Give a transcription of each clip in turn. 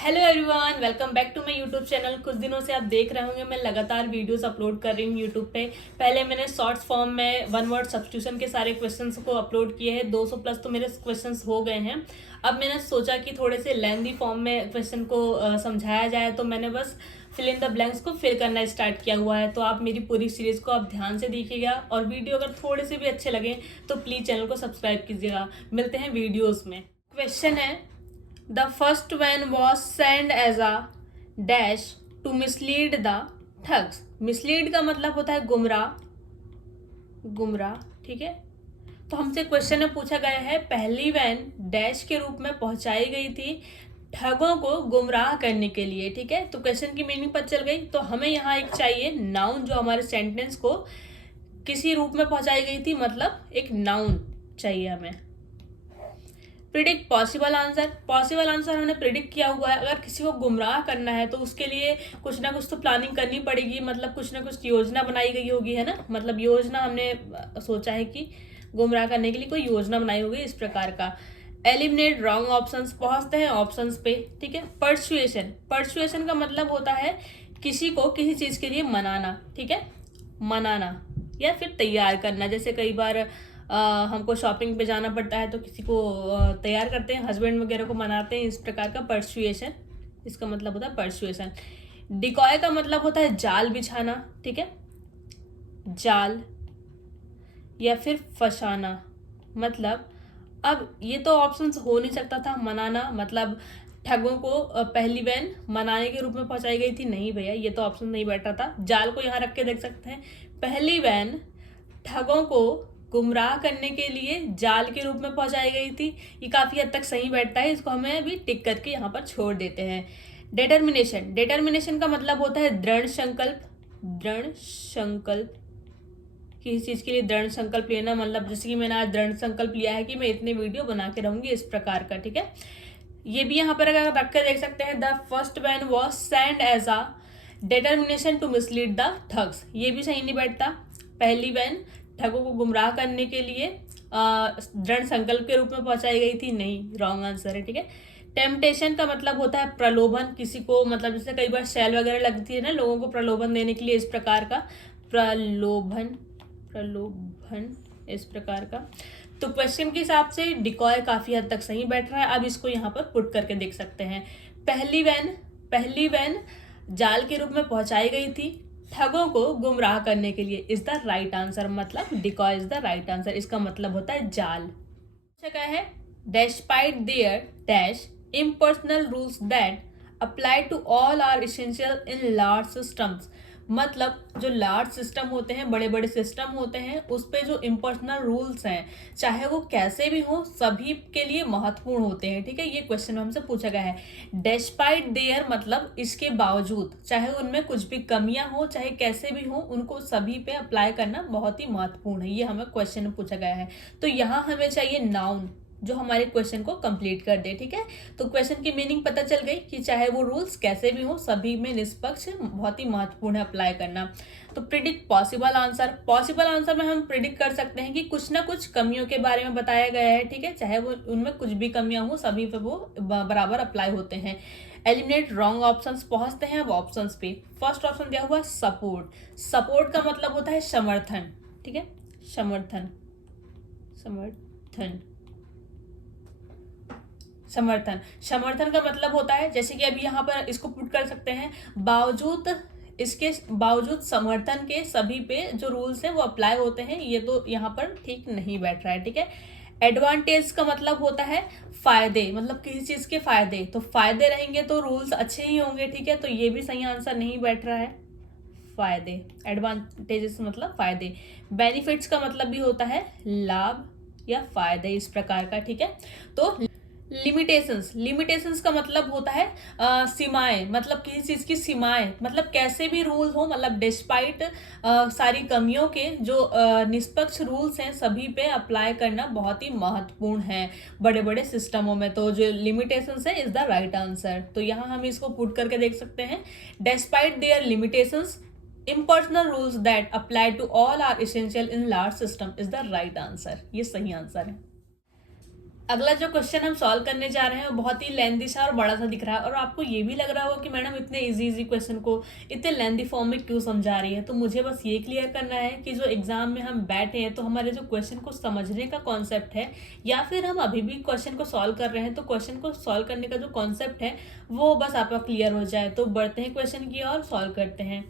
Hello everyone, welcome back to my YouTube channel. कुछ दिनों से आप देख रहे होंगे मैं लगातार वीडियोस अपलोड कर रही हूँ यूट्यूब पे। पहले मैंने शॉर्ट्स फॉर्म में वन वर्ड सब्स्टिट्यूशन के सारे क्वेश्चंस को अपलोड किए हैं। 200 प्लस तो मेरे क्वेश्चंस हो गए हैं। अब मैंने सोचा कि थोड़े से लेंथी फॉर्म में क्वेश्चन को समझाया जाए, तो मैंने बस फिल इन द ब्लैंक्स को फिल करना स्टार्ट किया हुआ है। तो आप मेरी पूरी सीरीज को आप ध्यान से देखिएगा, और वीडियो अगर थोड़े से भी अच्छे लगे तो प्लीज़ चैनल को सब्सक्राइब कीजिएगा। मिलते हैं वीडियोज़ में। क्वेश्चन है, The first van was sent as a dash to mislead the thugs। Mislead का मतलब होता है गुमराह, ठीक है। तो हमसे क्वेश्चन में पूछा गया है, पहली वैन डैश के रूप में पहुंचाई गई थी ठगों को गुमराह करने के लिए, ठीक है। तो क्वेश्चन की मीनिंग पता चल गई। तो हमें यहाँ एक चाहिए नाउन, जो हमारे सेंटेंस को किसी रूप में पहुंचाई गई थी, मतलब एक नाउन चाहिए हमें। प्रिडिक्ट पॉसिबल आंसर हमने प्रिडिक्ट किया हुआ है। अगर किसी को गुमराह करना है तो उसके लिए कुछ ना कुछ तो प्लानिंग करनी पड़ेगी, मतलब कुछ ना कुछ योजना बनाई गई होगी, है ना। मतलब योजना हमने सोचा है कि गुमराह करने के लिए कोई योजना बनाई होगी, इस प्रकार का। एलिमिनेट रॉन्ग ऑप्शंस, पहुंचते हैं ऑप्शंस पे, ठीक है। परसुएशन का मतलब होता है किसी को किसी चीज के लिए मनाना, ठीक है। मनाना या फिर तैयार करना। जैसे कई बार हमको शॉपिंग पे जाना पड़ता है तो किसी को तैयार करते हैं, हस्बैंड वगैरह को मनाते हैं, इस प्रकार का परसुएशन, इसका मतलब होता है परसुएशन। डिकॉय का मतलब होता है जाल बिछाना, ठीक है। जाल या फिर फंसाना। मतलब अब ये तो ऑप्शंस हो नहीं सकता था। मनाना मतलब ठगों को पहली वैन मनाने के रूप में पहुंचाई गई थी, नहीं भैया, ये तो ऑप्शन नहीं बैठ रहा था। जाल को यहाँ रख के देख सकते हैं। पहली वैन ठगों को गुमराह करने के लिए जाल के रूप में पहुंचाई गई थी, ये काफी हद तक सही बैठता है। इसको हमें अभी टिक करके यहाँ पर छोड़ देते हैं। डिटर्मिनेशन का मतलब होता है दृढ़ संकल्प। किसी चीज के लिए दृढ़ संकल्प लेना, मतलब जैसे कि मैंने आज दृढ़ संकल्प लिया है कि मैं इतने वीडियो बना के रहूंगी, इस प्रकार का, ठीक है। ये भी यहाँ पर अगर रख कर देख सकते हैं, the first van was send as a determination to mislead the thugs, ये भी सही नहीं बैठता। पहली वैन ठगों को गुमराह करने के लिए दृढ़ संकल्प के रूप में पहुंचाई गई थी, नहीं, रॉन्ग आंसर है, ठीक है। टेम्पटेशन का मतलब होता है प्रलोभन, किसी को, मतलब जैसे कई बार सेल वगैरह लगती है ना लोगों को प्रलोभन देने के लिए, इस प्रकार का प्रलोभन, इस प्रकार का। तो क्वेश्चन के हिसाब से डिकॉय काफी हद तक सही बैठ रहा है। अब इसको यहाँ पर पुट करके देख सकते हैं। पहली वैन जाल के रूप में पहुंचाई गई थी ठगों को गुमराह करने के लिए, इज द राइट आंसर, मतलब decoy is the right answer, इसका मतलब होता है जाल। क्या है, despite their dash impersonal rules that apply to all are essential in large systems. मतलब जो लार्ज सिस्टम होते हैं, बड़े बड़े सिस्टम होते हैं, उस पे जो इम्पर्सनल रूल्स हैं, चाहे वो कैसे भी हो, सभी के लिए महत्वपूर्ण होते हैं, ठीक है। ये क्वेश्चन हमसे पूछा गया है। डेस्पाइट देयर मतलब इसके बावजूद, चाहे उनमें कुछ भी कमियां हो, चाहे कैसे भी हो, उनको सभी पे अप्लाई करना बहुत ही महत्वपूर्ण है, ये हमें क्वेश्चन में पूछा गया है। तो यहाँ हमें चाहिए नाउन जो हमारे क्वेश्चन को कंप्लीट कर दे, ठीक है। तो क्वेश्चन की मीनिंग पता चल गई कि चाहे वो रूल्स कैसे भी हो, सभी में निष्पक्ष बहुत ही महत्वपूर्ण है अप्लाई करना। तो प्रिडिक्ट पॉसिबल आंसर में हम प्रिडिक्ट कर सकते हैं कि कुछ ना कुछ कमियों के बारे में बताया गया है, ठीक है। चाहे वो उनमें कुछ भी कमियां हो, सभी पे वो बराबर अप्लाई होते हैं। एलिमिनेट रॉन्ग ऑप्शंस, पहुंचते हैं अब ऑप्शंस पे। फर्स्ट ऑप्शन दिया हुआ सपोर्ट का मतलब होता है समर्थन, ठीक है। समर्थन का मतलब होता है, जैसे कि अभी यहाँ पर इसको पुट कर सकते हैं, बावजूद समर्थन के सभी पे जो रूल्स हैं वो अप्लाई होते हैं, ये तो यहाँ पर ठीक नहीं बैठ रहा है, ठीक है। एडवांटेज का मतलब होता है फायदे, मतलब किसी चीज के फायदे, तो फायदे रहेंगे तो रूल्स अच्छे ही होंगे, ठीक है। तो ये भी सही आंसर नहीं बैठ रहा है। फायदे, एडवांटेजेस मतलब फायदे। बेनिफिट्स का मतलब भी होता है लाभ या फायदे, इस प्रकार का, ठीक है। तो लिमिटेशंस का मतलब होता है सीमाएं, मतलब किसी चीज की सीमाएं, मतलब कैसे भी रूल हो, मतलब डिस्पाइट सारी कमियों के जो निष्पक्ष रूल्स हैं, सभी पे अप्लाई करना बहुत ही महत्वपूर्ण है बड़े बड़े सिस्टमों में। तो जो लिमिटेशंस है इज द राइट आंसर। तो यहाँ हम इसको पुट करके देख सकते हैं, despite there limitations impersonal rules that apply to all are essential in large system is the right answer, ये सही आंसर है। अगला जो क्वेश्चन हम सॉल्व करने जा रहे हैं वो बहुत ही लेंथी सा और बड़ा सा दिख रहा है, और आपको ये भी लग रहा होगा कि मैडम इतने इजी इजी क्वेश्चन को इतने लेंथी फॉर्म में क्यों समझा रही है। तो मुझे बस ये क्लियर करना है कि जो एग्जाम में हम बैठे हैं तो हमारे जो क्वेश्चन को समझने का कॉन्सेप्ट है, या फिर हम अभी भी क्वेश्चन को सॉल्व कर रहे हैं, तो क्वेश्चन को सॉल्व करने का जो कॉन्सेप्ट है वो बस आपका क्लियर हो जाए। तो बढ़ते हैं क्वेश्चन की और सॉल्व करते हैं।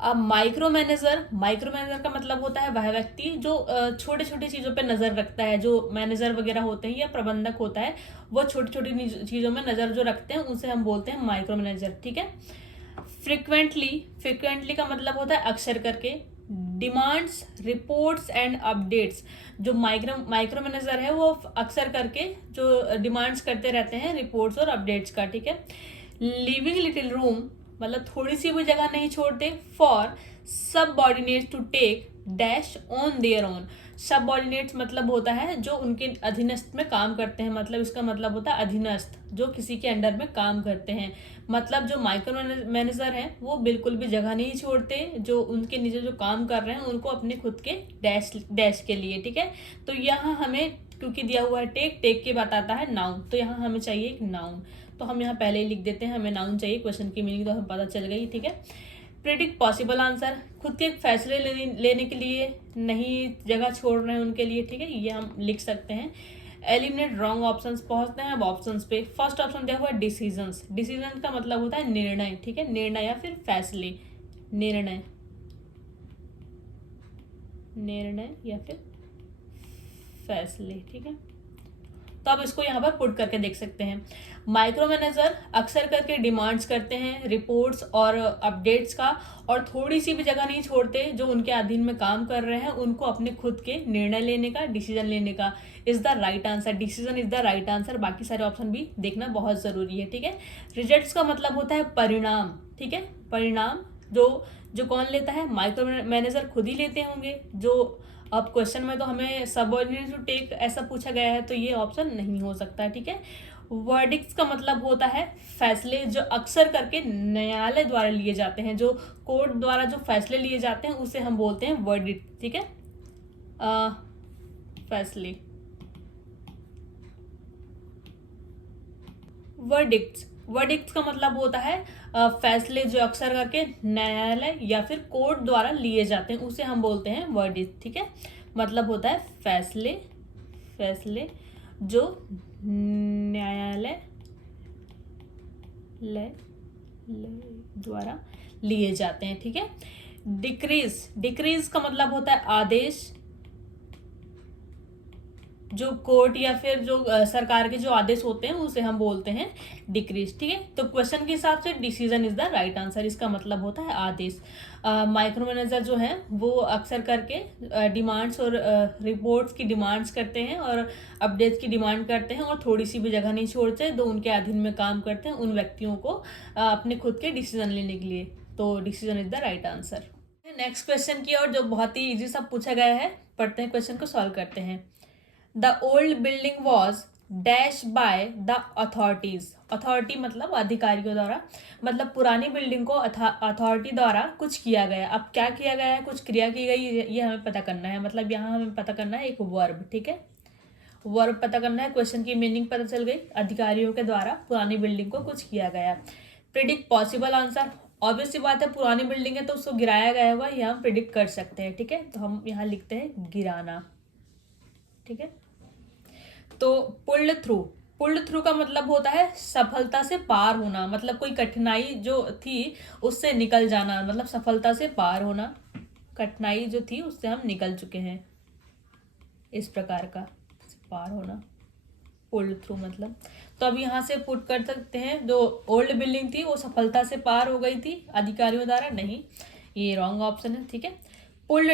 अब माइक्रो मैनेजर का मतलब होता है वह व्यक्ति जो छोटे छोटी चीज़ों पे नज़र रखता है। जो मैनेजर वगैरह होते हैं या प्रबंधक होता है, वो छोटी छोटी चीज़ों में नज़र जो रखते हैं उसे हम बोलते हैं माइक्रो मैनेजर। ठीक है। फ्रिक्वेंटली का मतलब होता है अक्सर करके। डिमांड्स, रिपोर्ट्स एंड अपडेट्स, जो माइक्रो मैनेजर है वो अक्सर करके जो डिमांड्स करते रहते हैं रिपोर्ट्स और अपडेट्स का। ठीक है। लिविंग लिटिल रूम मतलब थोड़ी सी भी जगह नहीं छोड़ते। For subordinates to take dash on their own. Subordinates मतलब होता है जो उनके अधीनस्थ में काम करते हैं, मतलब इसका मतलब होता है अधीनस्थ, जो किसी के अंडर में काम करते हैं। मतलब जो माइक्रो मैनेजर हैं वो बिल्कुल भी जगह नहीं छोड़ते, जो उनके नीचे जो काम कर रहे हैं उनको अपने खुद के डैश के लिए। ठीक है। तो यहाँ हमें क्योंकि दिया हुआ है टेक के बाद आता है नाउन, तो यहाँ हमें चाहिए एक नाउन। तो हम यहाँ पहले ही लिख देते हैं, हमें नाउन चाहिए। क्वेश्चन की मीनिंग तो हमें पता चल गई। ठीक है। प्रेडिक्ट पॉसिबल आंसर, खुद के फैसले लेने के लिए नहीं जगह छोड़ रहे हैं उनके लिए। ठीक है, ये हम लिख सकते हैं। एलिमिनेट रॉन्ग ऑप्शंस, पहुंचते हैं अब ऑप्शंस पे। फर्स्ट ऑप्शन दिया हुआ है डिसीजंस। डिसीजन का मतलब होता है निर्णय। ठीक है, निर्णय या फिर फैसले। निर्णय या फिर फैसले। ठीक है, तो आप इसको यहाँ पर पुट करके देख सकते हैं। माइक्रो मैनेजर अक्सर करके डिमांड्स करते हैं रिपोर्ट्स और अपडेट्स का, और थोड़ी सी भी जगह नहीं छोड़ते जो उनके अधीन में काम कर रहे हैं उनको अपने खुद के निर्णय लेने का, डिसीजन लेने का। Is the right answer, decision is the right answer. बाकी सारे ऑप्शन भी देखना बहुत जरूरी है। ठीक है। रिजल्ट्स का मतलब होता है परिणाम। ठीक है, परिणाम जो कौन लेता है, माइक्रो मैनेजर खुद ही लेते होंगे। जो अब क्वेश्चन में तो हमें सबऑर्डिनेट टू टेक ऐसा पूछा गया है, तो ये ऑप्शन नहीं हो सकता। ठीक है। वर्डिक्ट्स का मतलब होता है फैसले, जो अक्सर करके न्यायालय द्वारा लिए जाते हैं। जो कोर्ट द्वारा जो फैसले लिए जाते हैं उसे हम बोलते हैं वर्डिक्ट। ठीक है, फैसले, वर्डिक्ट्स का मतलब होता है फैसले जो अक्सर करके न्यायालय या फिर कोर्ट द्वारा लिए जाते हैं, उसे हम बोलते हैं वर्डिक्ट। ठीक है, मतलब होता है फैसले जो न्यायालय द्वारा लिए जाते हैं। ठीक है। डिक्रीज का मतलब होता है आदेश, जो कोर्ट या फिर जो सरकार के जो आदेश होते हैं उसे हम बोलते हैं डिक्रीज। ठीक है, तो क्वेश्चन के हिसाब से decision is the right answer, इसका मतलब होता है आदेश। माइक्रो मैनेजर जो है वो अक्सर करके डिमांड्स और रिपोर्ट्स की डिमांड्स करते हैं और अपडेट्स की डिमांड करते हैं, और थोड़ी सी भी जगह नहीं छोड़ते जो उनके अधीन में काम करते हैं उन व्यक्तियों को अपने खुद के डिसीजन लेने के लिए। तो decision is the right answer. Next question की और जो बहुत ही इजी सा पूछा गया है, पढ़ते हैं क्वेश्चन को, सॉल्व करते हैं। The old building was dash by the authorities. Authority मतलब अधिकारियों द्वारा, मतलब पुरानी बिल्डिंग को अथॉरिटी द्वारा कुछ किया गया। अब क्या किया गया है, कुछ क्रिया की गई, ये हमें पता करना है। मतलब यहाँ हमें पता करना है एक वर्ब। ठीक है, वर्ब पता करना है। क्वेश्चन की मीनिंग पता चल गई, अधिकारियों के द्वारा पुरानी बिल्डिंग को कुछ किया गया। प्रिडिक्ट पॉसिबल आंसर, ऑब्वियस सी बात है, पुरानी बिल्डिंग है तो उसको गिराया गया होगा, ये हम प्रिडिक्ट कर सकते हैं। ठीक है, तो हम यहाँ लिखते हैं गिराना। ठीक है, तो पुल्ड थ्रू का मतलब होता है सफलता से पार होना, मतलब कोई कठिनाई जो थी उससे निकल जाना, मतलब सफलता से पार होना। कठिनाई जो थी उससे हम निकल चुके हैं, इस प्रकार का पार होना पुल्ड थ्रू मतलब। तो अब यहाँ से पुट कर सकते हैं, जो ओल्ड बिल्डिंग थी वो सफलता से पार हो गई थी अधिकारियों द्वारा, नहीं, ये रॉन्ग ऑप्शन है। ठीक है। पुल्ड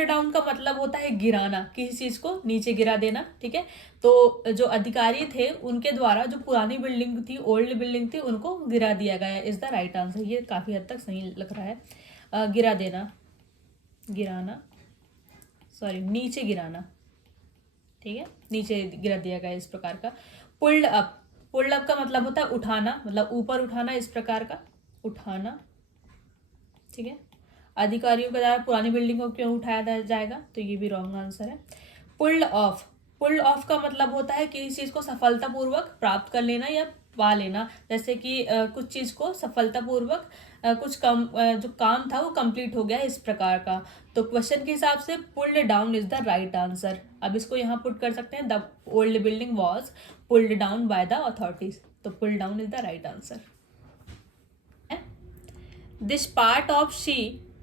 डाउन का मतलब होता है गिराना, किसी चीज को नीचे गिरा देना। ठीक है, तो जो अधिकारी थे उनके द्वारा जो पुरानी बिल्डिंग थी, ओल्ड बिल्डिंग थी, उनको गिरा दिया गया इज द राइट आंसर। ये काफी हद तक सही लग रहा है। गिरा देना, गिराना, सॉरी, नीचे गिराना। ठीक है, नीचे गिरा दिया गया इस प्रकार का। पुल्ड अप का मतलब होता है उठाना, मतलब ऊपर उठाना, इस प्रकार का उठाना। ठीक है, अधिकारियों के द्वारा पुरानी बिल्डिंग को क्यों उठाया जाएगा, तो ये भी रॉन्ग आंसर है। पुल्ड ऑफ पुल ऑफ का मतलब होता है किसी चीज को सफलतापूर्वक प्राप्त कर लेना या पा लेना, जैसे कि कुछ चीज को सफलतापूर्वक जो काम था वो कंप्लीट हो गया, इस प्रकार का। तो क्वेश्चन के हिसाब से pulled down is the right answer. अब इसको यहाँ पुट कर सकते हैं, the old building was pulled down by the authorities. तो pulled down is the right answer. This part of C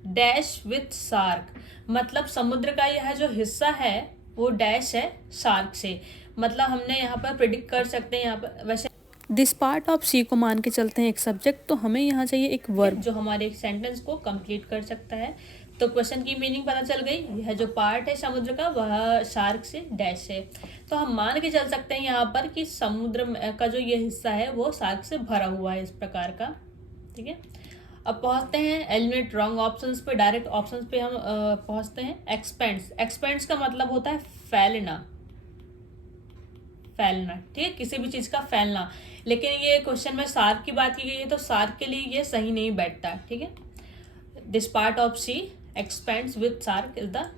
dash with shark, मतलब समुद्र का यह जो हिस्सा है वो डैश है शार्क से। मतलब हमने यहाँ पर प्रिडिक्ट कर सकते हैं, यहाँ पर वैसे दिस पार्ट ऑफ सी को मान के चलते हैं एक सब्जेक्ट, तो हमें यहाँ चाहिए एक वर्ब जो हमारे एक सेंटेंस को कंप्लीट कर सकता है। तो क्वेश्चन की मीनिंग पता चल गई, यह जो पार्ट है समुद्र का वह शार्क से डैश है। तो हम मान के चल सकते हैं यहाँ पर कि समुद्र का जो ये हिस्सा है वो शार्क से भरा हुआ है, इस प्रकार का। ठीक है, अब पहुंचते हैं एलिमिनेट रॉन्ग ऑप्शंस पे। डायरेक्ट ऑप्शंस पे हम पहुंचते हैं। एक्सपेंड्स, एक्सपेंड्स का मतलब होता है फैलना, फैलना। ठीक है, किसी भी चीज का फैलना। लेकिन ये क्वेश्चन में शार्क की बात की गई है, तो शार्क के लिए ये सही नहीं बैठता। ठीक है, this part of sea expands with shark is the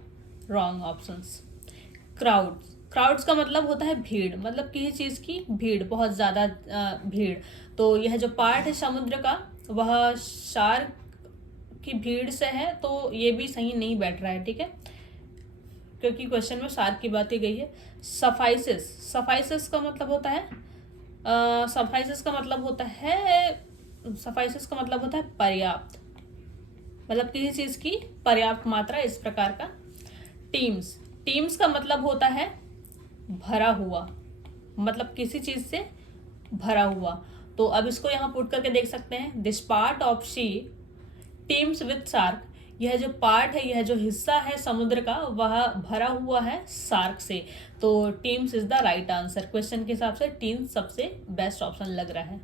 wrong options. Crowds, crowds का मतलब होता है भीड़, मतलब किसी चीज की भीड़, बहुत ज्यादा भीड़। तो यह जो पार्ट है समुद्र का वह शार्क की भीड़ से है, तो ये भी सही नहीं बैठ रहा है। ठीक है, क्योंकि क्वेश्चन में शार्क की बात की गई है। सफाइसेस, सफाइसेस का मतलब होता है सफाइसेस का मतलब होता है सफाइसेस का मतलब होता है पर्याप्त, मतलब किसी चीज की पर्याप्त मात्रा, इस प्रकार का। टीम्स, टीम्स का मतलब होता है भरा हुआ, मतलब किसी चीज से भरा हुआ। तो अब इसको यहाँ पुट करके देख सकते हैं, this part of sea teems with shark, यह जो पार्ट है, यह जो हिस्सा है समुद्र का वह भरा हुआ है शार्क से। तो teams is the right answer. Question के हिसाब से टीम्स सबसे बेस्ट ऑप्शन लग रहा है।